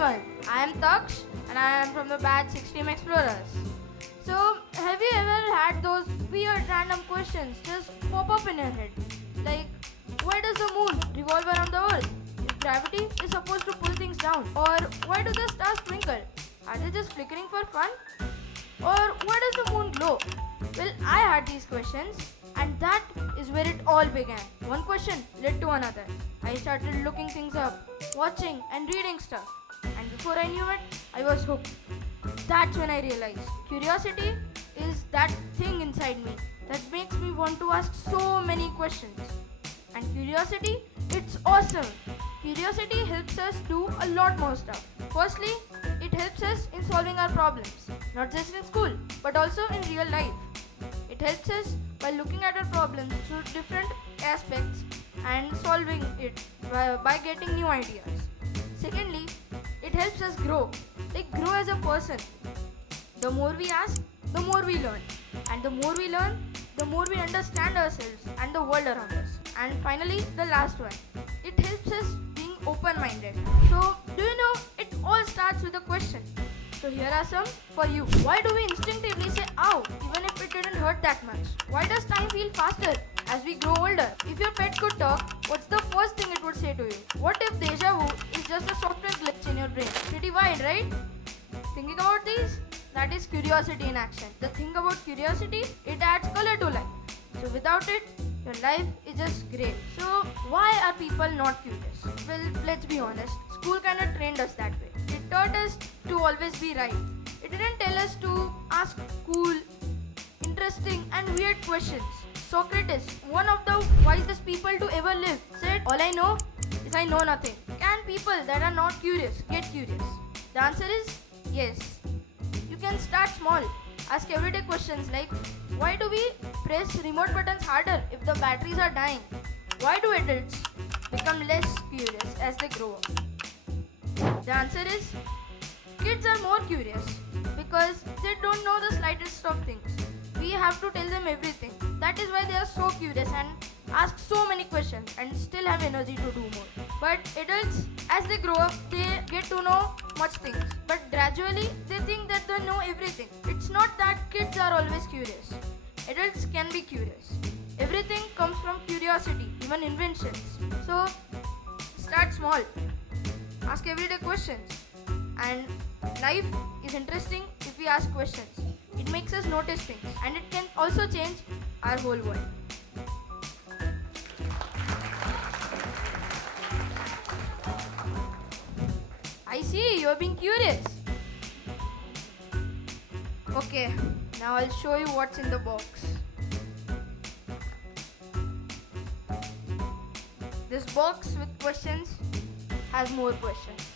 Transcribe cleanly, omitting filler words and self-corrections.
everyone, I am Taksh and I am from the batch Extreme Explorers. So, have you ever had those weird random questions just pop up in your head? Like, why does the moon revolve around the earth? If gravity is supposed to pull things down? Or why do the stars twinkle? Are they just flickering for fun? Or why does the moon glow? Well, I had these questions, and that is where it all began. One question led to another. I started looking things up, watching and reading stuff, and before I knew it, I was hooked. That's when I realized curiosity is that thing inside me that makes me want to ask so many questions. And curiosity, it's awesome. Curiosity helps us do a lot more stuff. Firstly, it helps us in solving our problems, not just in school, but also in real life. It helps us by looking at our problems through different aspects and solving it by getting new ideas. Secondly, it helps us grow, like grow as a person. The more we ask, the more we learn. And the more we learn, the more we understand ourselves and the world around us. And finally, the last one. It helps us being open-minded. So, do you know, it all starts with a question. So here are some for you. Why do we instinctively say ow even if it didn't hurt that much? Why does time feel faster as we grow older? If your pet could talk, what's the first thing it would say to you? What if deja vu is just a software glitch in your brain? Pretty wide, right? Thinking about these? That is curiosity in action. The thing about curiosity, it adds color to life. So without it, your life is just grey. So why are people not curious? Well, let's be honest. School kind of trained us that way. It taught us to always be right. It didn't tell us to ask cool, interesting and weird questions. Socrates, one of the wisest people to ever live, said, "All I know is I know nothing." Can people that are not curious get curious? The answer is yes. You can start small. Ask everyday questions like, why do we press remote buttons harder if the batteries are dying? Why do adults become less curious as they grow up? The answer is, kids are more curious because they don't know the slightest of things. We have to tell them everything. That is why they are so curious and ask so many questions and still have energy to do more. But adults, as they grow up, they get to know much things. But gradually, they think that they know everything. It's not that kids are always curious. Adults can be curious. Everything comes from curiosity, even inventions. So, start small. Ask everyday questions. And life is interesting if we ask questions. It makes us notice things and it can also change our whole world. I see, you're being curious. Okay, now I'll show you what's in the box. This box with questions has more questions.